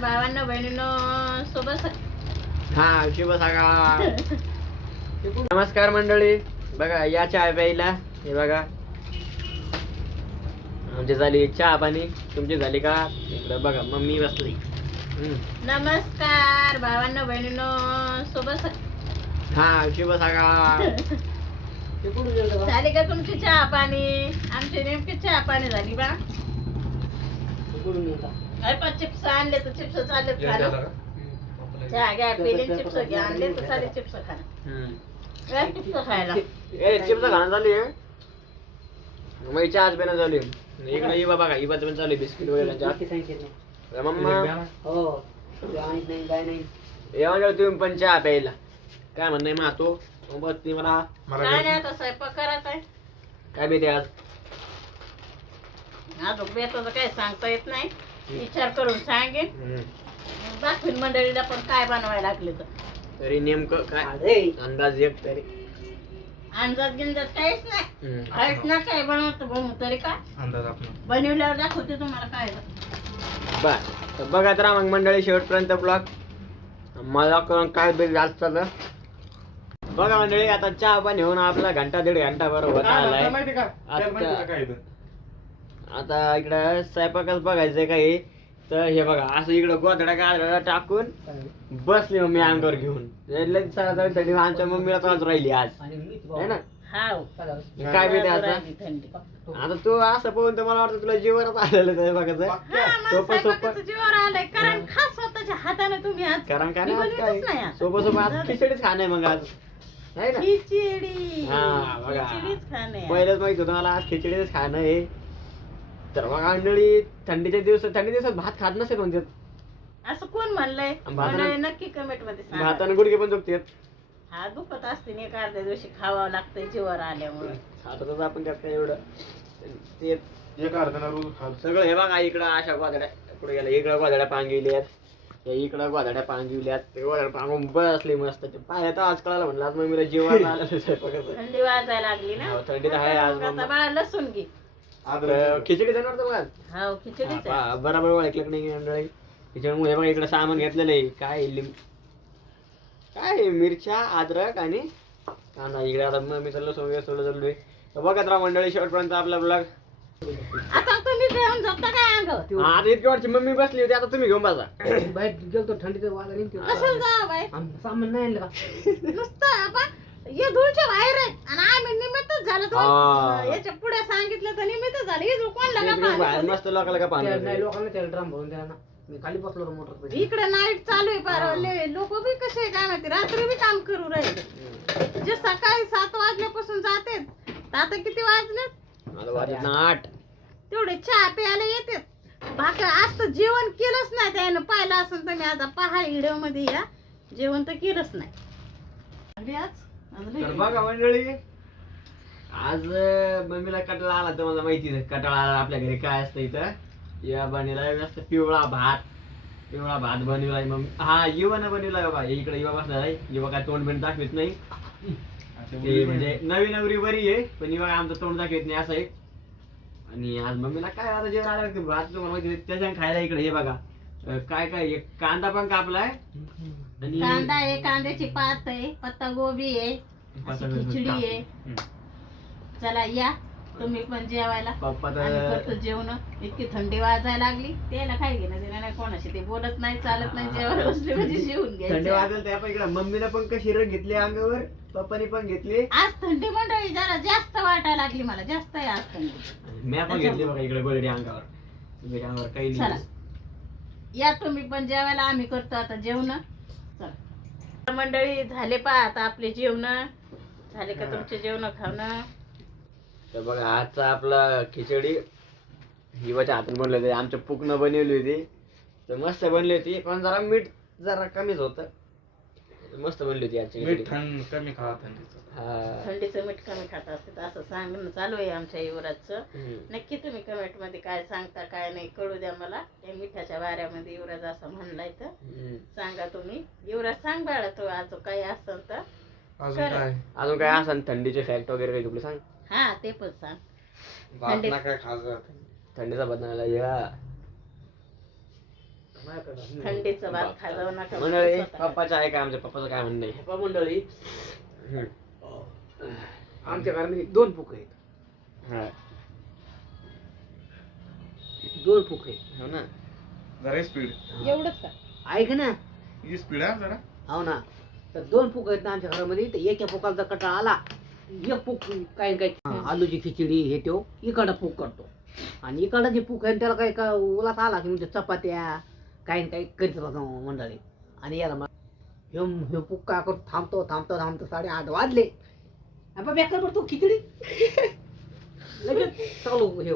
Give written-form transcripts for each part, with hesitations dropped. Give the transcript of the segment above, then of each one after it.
भावांनो बहिणींनो सोबत हा शुभ सकाळ. नमस्कार मंडळी. बघा या चहा प्यायला. हे बघा आमची झाली चहा पाणी. तुमची झाली का? इकडे बघा मम्मी बसली. नमस्कार भावांनो बहिणींनो सोबत हा शुभ सकाळ. झाली का तुमची चहा पाणी? आमची नेमकी चहा पाणी झाली बा. चिप्स आणले तर चिप्स चालले खाणं. चहा घ्या पेले चिप्स घ्या आणले तर चालेल चिप्स खाणं. चिप्स खायला चिप्स खाणं चालू आहे. मग चहाच पिणं चालू आहे. इकडे इवा बघा इवाचं पण चालू आहे बिस्किट वगैरे. मम्मा हो काय नाही येवा तुम्ही पण चहा प्यायला. काय म्हणणं आहे मातो बस ती मला काय नाही आता स्वयंपाक करायचा आहे. काय भेटे आज? अजून बेताचं काय सांगता येत नाही. विचार करून सांगेन दाखवीन मंडळीला पण काय बनवायला लागले तर. तरी नेमकं काय अंदाज एक तरी अंदाज गिंदाज काहीच नाही. काहीच ना काय बनवतो बनवू तरी काय अंदाज बनवल्यावर दाखवते तुम्हाला काय. बर तर बघा तर मग मंडळी शेवटपर्यंत ब्लॉग. मला करून काय बिल जास्त चाललं बघा मंडळी. आता चहा पाणी होऊन आपला घंटा दीड घंटा बरोबर आलाय. आता इकडं स्वयंपाकच बघायचंय काही. तर हे बघा असं इकडं गोधड्या गाधड्या टाकून बसली मम्मी अंगावर घेऊन. थंडी आमच्या मम्मीला त्रास राहिली आज है ना. काय भेटे आता आता तू असं पाहून तर मला वाटतं तुला जीवनच आलेलं आहे बघायचं. सोपं सोपं जीवावर आलंय कारण खास स्वतःच्या हाताने तुम्ही आज कारण काय नाही काय सोपं सोपं आज खिचडीच खाणं आहे मग आज आहे ना. खिचडी हा बघा खिचडीच खाणे. पहिलंच माहित होतं मला आज खिचडीच खाणं आहे. तर बघा मंडळी थंडी दिवसात भात खात नसेल म्हणजे असं कोण म्हणलंय? मंडळी नक्की कमेंट मध्ये सांगा. भाताने गुडघे पण दुखतात. हा दुखत असते एक अर्ध्या दिवशी खावावं लागतंय जीवावर आल्यामुळे. आता तर आपण त्यात काय एवढं ते एक अर्धा रोज सगळं. हे बघा इकडं अशा गोधड्या पुढे गेल्या. इकडं गोधड्या पांगिवल्यात इकडं गोधड्या पांगिवल्यात. ते गोधड्या पांगून बसली मस्त. पाहिलं तर आज कळालं म्हणलं आज मम्मीला जीवन आलं स्वयंपाकाचं. थंडी वाजायला लागली ना. थंडी तर आहे आज. आता बाळा लसूण घे. खिचडी देणार तर बघा. हा खिचडीच बरोबर ओळखलं नाही मंडळी. त्याच्यामुळे बघा इकडे सामान घेतलेलं आहे. काय मिरच्या अद्रक आणि कांदा. इकडे आता मी चाललो सोडलं चाललोय. बघा तर मंडळी शेवटपर्यंत आपला ब्लॉग. आता तुम्ही घेऊन जाता काय अंगावर? आता इतकी वाटची मम्मी बसली होती. आता तुम्ही घेऊन बसा. बाहेर गेलतो थंडीचं वाजलं कसं जा बाई सामान नाही आणलं का नुसतं आपण हे धुळच्या बाहेर आहे आणि आम्ही निमित्तच झालं तो. याच्या पुढे सांगितलं तर निमित्त झालं. हे कोण बाहेर मस्त लोकांना का पाणी नाही लोकांना त्याला ड्रम भरून द्या ना. मी खाली बसलो मोटर इकडे नाईट चालू आहे पार. लोक बी कसे काय माहिती रात्री बी काम करू राहिले. जे सकाळी 7 वाजल्यापासून जाते आता किती वाजलेत? 8. तेवढे चहा प्यायला येतात. भाकर आज तर जेवण केलंच नाही. त्यानं पाहिलं असं तुम्ही आता पहा व्हिडिओ मध्ये या. जेवण तर केलंच नाही तर बघा मंडळी आज मम्मीला कटाळा आला. तर मला माहिती आहे कटाळा आला आपल्या घरी काय असतं इथं. या बनवलाय जास्त पिवळा भात बनवलाय मग. हा युवानं बनवलाय बाबा. इकडे युवा बसला आहे. युवा काय तोंड बिंड दाखवत नाही. ते म्हणजे नवी नवरी बरी आहे पण युवा आमचं तोंड दाखवत नाही असं आहे. आणि आज मम्मीला काय आता जेवण आलं भात तुम्हाला माहिती त्याच्या खायला. इकडे हे बघा काय एक कांदा पण कापलाय आणि कांदा आहे, कांद्याची पात आहे, पत्ता गोबी आहे, खिचडी आहे. चला या तुम्ही पण जेवायला. पप्पा करतो जेवण. इतकी थंडी वाजायला लागली. त्याला काय घेणं देणं नाही कोणाशी. ते बोलत नाही चालत नाही. जेवायला बसले म्हणजे जेवून घ्यायचं. थंडी वाजेल त्या पण इकडे मम्मीला पण कशी रंग घेतली अंगावर. पप्पानी पण घेतली. आज थंडी मंडळी जरा जास्त वाटायला लागली मला. जास्त आहे आज थंडी. मी पण घेतली बघा इकडे गोळडी अंगावर काही चला नाही. या तुम्ही पण जेवायला. आम्ही करतो आता जेवण. चला मंडळी झाले पा आता आपले जेवण झाले का तुमचे जेवण खाणं. तर बघा आजचा आपला खिचडी हिवाच्या हातून बनवली होती. आमच्या पुकनं बनवली होती. तर मस्त बनली होती पण जरा मीठ जरा कमीच होतं. मस्त बनली होती आजची खिचडी. कमी खा थंडीचं मीठ कमी खात असते असं सांगणं चालू आहे आमच्या युवराजचं. नक्की तुम्ही कमेंट मध्ये काय सांगता काय नाही कळू द्या मला. या मिठाच्या वाऱ्यामध्ये युवराज असं म्हणलाय तर सांगा तुम्ही. युवराज सांग बाळा तू आज काही असेल तर. अजून काय असं थंडीचे फॅक्ट वगैरे काही तुला सांग. हा ते पण सांग. थंडीचा बदनाला या माझ्याकडं. थंडीचं भात खाजवू नका मंडळी स्वतः. पप्पाचं आहे का आमच्या पप्पाचं काय म्हणणं हे पहा मंडळी आहे आमच्या घरामध्ये 2 फुक आहेत. हा 2 फुक आहेत. हो ना जरा स्पीड एवढंच का ऐक ना. ही स्पीड आहे जरा हो ना. तर 2 फुक आहेत ना आमच्या घरामध्ये. तर एका फुकाला जर कटाळा आला, एक फुक काही काही आलूची खिचडी हे तो इकडं फुक करतो. आणि इकडं जे फुक आहे त्याला काही का उलात आला की म्हणजे चपात्या काही काही करीत राहतो मंडळी. आणि याला हे फुक काय करतो, थांबतो 8:30 वाजले. आपण बेकार करतो खिचडी लगेच चालू हे.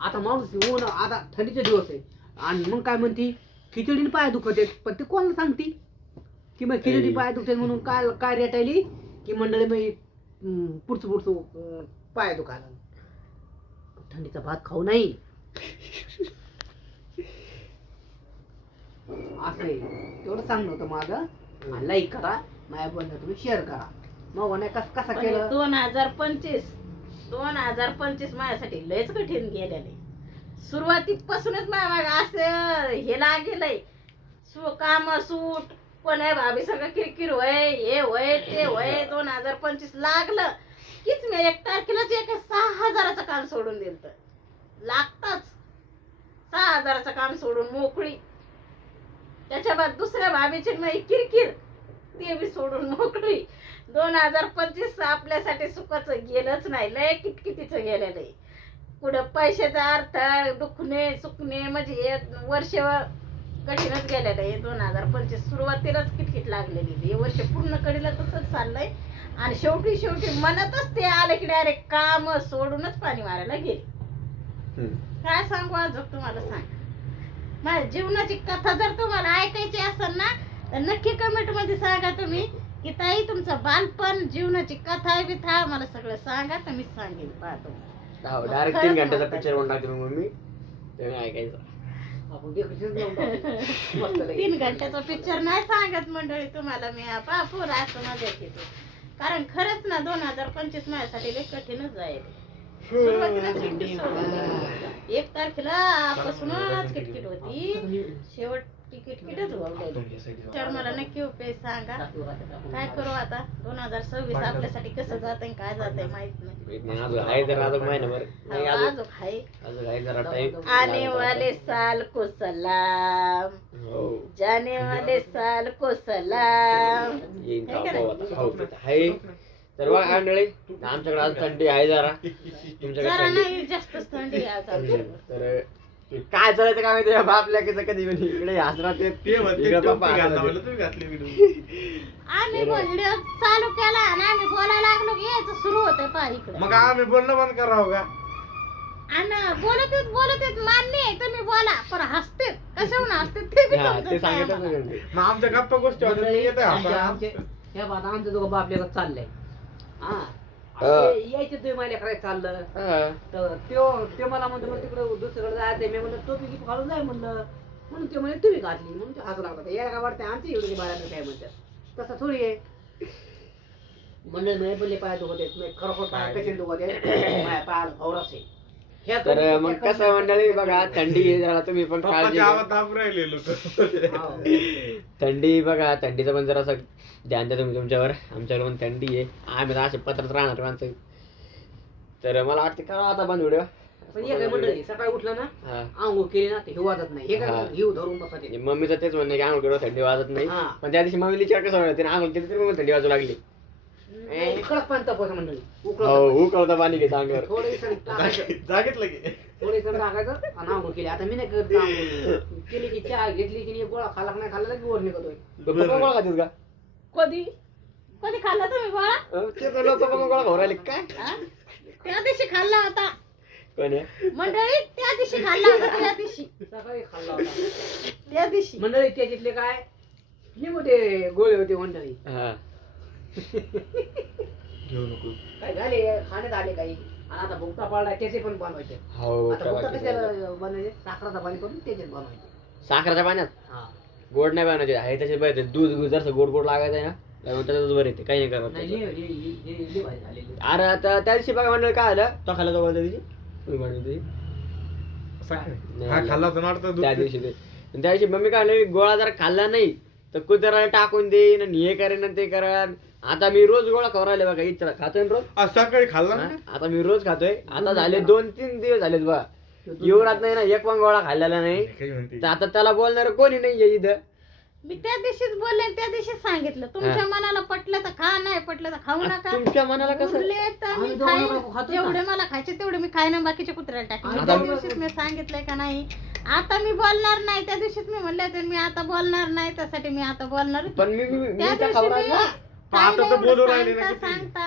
आता माणूस ऊन, आता थंडीचे दिवस आहे आणि मग काय म्हणती खिचडीने पाय दुखत आहेत. पण ते कोणाला सांगती की मग खिचडी पाय दुखते म्हणून काय काय रेटायली की मंडळी मग पुढचं पाय दुखायला. थंडीचा भात खाऊ नाही असं आहे. तेवढं सांगणं होतं माझं. लाईक करा, माझ्या बंद तुम्ही शेअर करा. मग नाही कसा केलं 2025 माझ्यासाठी लयच कठीण गेलेले. सुरुवातीपासूनच माझ्या मागे असं हे लागेलय काम सूट पण आहे भाभी सगळं किरकिर होय हे होय ते होय. 2025 लागलं कीच मी 1 तारखेलाच 6,000चं काम सोडून दिलं. तर लागताच 6,000चं काम सोडून मोकळी. त्याच्या बाद दुसऱ्या भाभीची मग किरकिर ते बी सोडून मोकळी. 2025 आपल्यासाठी सुखाचं गेलंच नाही. लय किटकिटीचं गेलेलं आहे. पुढं पैशाचा अडथळ दुखणे सुखणे म्हणजे एक वर्ष कठीणच गेलेलं आहे. 2025 सुरुवातीलाच किटकिट लागलेली. हे वर्ष पूर्ण कडीला तसंच चाललंय. आणि शेवटी म्हणतच ते आले की डायरेक्ट काम सोडूनच पाणी मारायला गेले. काय सांगू अजून तुम्हाला सांग. माझ्या जीवनाची कथा जर तुम्हाला ऐकायची असेल ना तर नक्की कमेंट मध्ये सांगा तुम्ही की ताई तुमचं बालपण जीवनाची कथा बिथा मला सगळं सांगा तर मी सांगेन. पाहतो डायरेक्ट 3 घंट्याचा पिक्चर म्हणून टाकतो मम्मी तुम्ही ऐकायचं. आपण देखील जाऊन टाकू. मस्त लई. 3 घंट्याचा पिक्चर नाही सांगत मंडळी तुम्हाला मी. बापूर असं मजा घेतो. कारण खरंच ना 2025 माझ्यासाठी लय कठीणच जाईल. सुरुवातीला किटकिट सोडून 1 तारखेला पासूनच किटकिट होती. शेवटी किटकिटच होऊ तर मला नक्की उपाय सांगा. काय करू आता 2026 आपल्यासाठी कसं जात आहे काय जात आहे माहित नाही. अजून आहे जरा अजून महिनाभर नाही अजून अजून आहे. अजून आहे जरा टाइम. आने वाले साल को सलाम हो जाने वाले साल को सलाम. येईन आहे का का? हो, नाही? आता. हो, ते तर आहे. तर बघा मंडळी आमच्याकडे आज थंडी आहे जरा. तुमच्याकडे जरा थंडी नाही जास्तच थंडी आहे आता आमच्याकडे. तर काय चालायचं काय माहिती बापल्या कधी म्हणजे इकडे हसरा ते ते म्हणते इकडे टोपी पप्पा घालता हसरा ते. म्हणलं तुम्ही घातली व्हिडिओ. आम्ही व्हिडिओ चालू केला आणि आम्ही बोलायला लागलो की यायचं सुरू होतं पहा इकडे. मग आम्ही बोलणं बंद करावं का? आणि बोलत आहेत मान्य आहे तुम्ही बोला पण हसते कशाहून हसते ते बी हा, समजत ते नाही सांगितलं आम्हाला. ना त्यांनी. मग आमच्या गप्पा गोष्टी होत्या मंडळी, येते या बाबा आमचं दोघं बापल्याला चाललंय. हा हा. यायचे तुम्ही माझ्या करायचं चाललं. हा. तर त्यो मला म्हणतो मग तिकडे दुसरीकडे जायचंय. मी म्हणलं टोपी गिप घालून जाय म्हणलं. म्हणून ते म्हणे तुम्ही घातली म्हणून ते हसू लागतात. याला काय वाटतं आमची एवढी बाळाला काय म्हणतात तसं थोडी आहे. म्हणलं नाही बोलले पाय दुखत आहेत. मी खरोखर पाय कसे दुखत आहेत. माझ्या पायाला भवराच आहे. तर मग कसं मंडळी बघा थंडी आहे जरा तुम्ही पण काळजी पप्पाच्या घ्या. आवाज दाबून राहिले लोक. थंडी बघा थंडीचं पण जरा ध्यान द्या तुम्ही तुमच्यावर. आमच्याकडे पण थंडी आहे. आम्ही तर असे पत्रच राहणार माणसं. तर मला वाटतं करा आता बंद व्हिडिओ. पण एक मंडळी सकाळी उठलं ना हा आंघोळ केली ना ते वाजत नाही. हे हा. काय हिव धरून बसत आहे. मम्मीचं तेच म्हणणं आहे की आंघोळ केलं थंडी वाजत नाही. हा. पण त्या दिवशी मम्मीला चिकट कसं वाटतं आंघोळ केली तरी मग थंडी वाजू लागली. कडक पाणी तापवायचं मंडळी. हो उकळतं पाणी घ्यायचं अंगावर. थोडं दिवसांनी टाकायचं. जागेतलं की थोडं दिवसांनी टाकायचं आणि आंघोळ केली. आता मी नाही करत आंघोळ. केली की चहा घेतली की नाही गोळा खाला की नाही खाल्ला की वर निघतोय. पप्पा गोळा खातेस का? कधी कधी खाल्ला तुम्ही बाळा? ते तर पप्पा गोळा खाऊ राहिले काय? हा? त्या दिवशी खाल्ला होता कोण आहे? मंडळी. त्या दिवशी खाल्ला होता त्या दिवशी. सकाळी खाल्ला होता. त्या दिवशी मंडळी त्याच्यातले काय लई मोठे गोळे होते मंडळी. हा घेऊ नको. काय झाले खाण्यात आले काही आणि आता भुकटा पाळला त्याचे पण बनवायचे. हो आता भुकटा कशाला बनवायचे साखराचा पाणी करून त्याच्यात बनवायचे. साखरेच्या पाण्यात हा गोड नाही बनवायचे आहे त्याचे बरे दूध जसं गोड गोड लागायचं आहे ना त्यामुळे त्याच्यातच बरं येते काही नाही करत नाही त्याचं. लई भारी झालेले. अरे आता त्या दिवशी बघा म्हणलं काय आलं तो खाल्ला तो त्या दिवशी तुम्ही म्हणत होती. सकाळी. नाही, हा खाल्ला होता ना वाटतं दूध. त्या दिवशी ते आणि त्या दिवशी मम्मी काय म्हणली, गोळा जर खाल्ला नाही तर कुत्र्याला टाकून देईन आणि हे करेन आणि ते करेन. आता मी रोज गोळा खाऊ राहिले बघा, इच्छा खातोय ना रोज. आज सकाळी खाल्ला हा? ना आता मी रोज खातोय. आता झाले 2-3 दिवस झालेत बघा, युवरात नाही ना एक पण गोळा खाल्लेला नाही. काही म्हणते तर आता त्याला बोलणार कोणी नाहीये इथं. मी त्या दिवशीच बोलले, त्या दिवशीच सांगितलं, तुमच्या मनाला पटलं तर खा, नाही पटलं तर खाऊ नका. तुमच्या मनाला कसं उरले तर मी आम्ही दोघं खाईन. लोकं खातो ना. जेवढे मला खायचे तेवढे मी खाईन आणि बाकीचे कुत्र्याला टाकेन. आम्ही त्या दोघं दिवशीच मी सांगितलंय का नाही, आता मी बोलणार नाही. त्या दिवशीच मी म्हणले होते मी आता बोलणार नाही, त्यासाठी मी आता बोलणार. पण मी त्या त्या खाऊ दिवशी मी राहिलो. आता तर बोलू राहिले ना सांगता किती. सांगता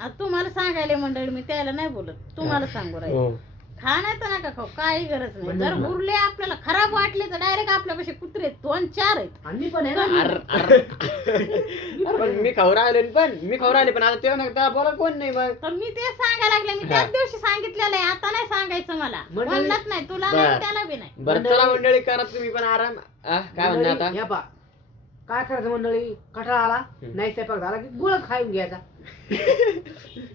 आता तुम्हाला सांगायला मंडळी, मी त्याला नाही बोलत, तुम्हाला सांगू राहिले. हो. खा नाही तर नका खाऊ, काही गरज नाही. म्हणजे जर उरले आपल्याला खराब वाटले तर डायरेक्ट आपल्यापाशी कुत्रे 2-4 आहेत. आणि मी पण आहे ना. पण मी खाऊ राहिले पण आता तेव्हा नका बोला कोण नाही मग. तर मी ते सांगायला लागले, मी त्याच दिवशी सांगितलेलं आहे, आता नाही सांगायचं मला. मंडळी- म्हणत नाही, तुला बरं. नाही त्याला बी नाही. बरं चला मंडळी, करा तुम्ही पण आराम. काय म्हणणार आता. मंडळी, हे पहा, काय करायचं मंडळी, कटाळा आला नाही स्वयंपाक झाला की गुळ खाऊन घ्यायचा.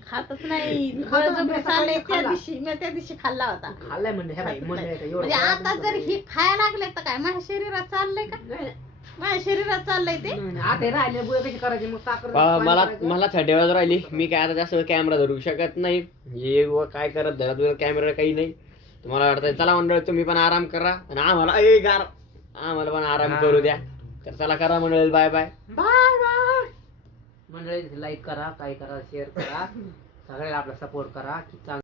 खातच नाही. खातो, बळजबरी मी चाललंय. सकाळी खाल्ला. मी त्या दिवशी खाल्ला होता. खाल्लाय म्हणजे हे बाई, म्हणजे एवढं म्हणजे आता जर ही खायला लागले तर काय माझ्या शरीरात चाललंय का? नाही, माझ्या शरीरात चाललंय ते. नाही, आता हे राहिले गुळ कशी करायची मग साखर पाणी मला करायचं. मला थंडेवाज राहिली. मी काय आता जास्त कॅमेरा धरू शकत नाही. हे काय करत धरत कॅमेरा काही नाही. तुम्हाला वाटतं चला मंडळी तुम्ही पण आराम करा आणि आम्हाला पण आराम करू द्या. तर चला करा मंडळी, बाय बाय. Bye bye. मंडळी लाईक करा, काय करा, शेअर करा, सगळ्याला आपला सपोर्ट करा की चांगलं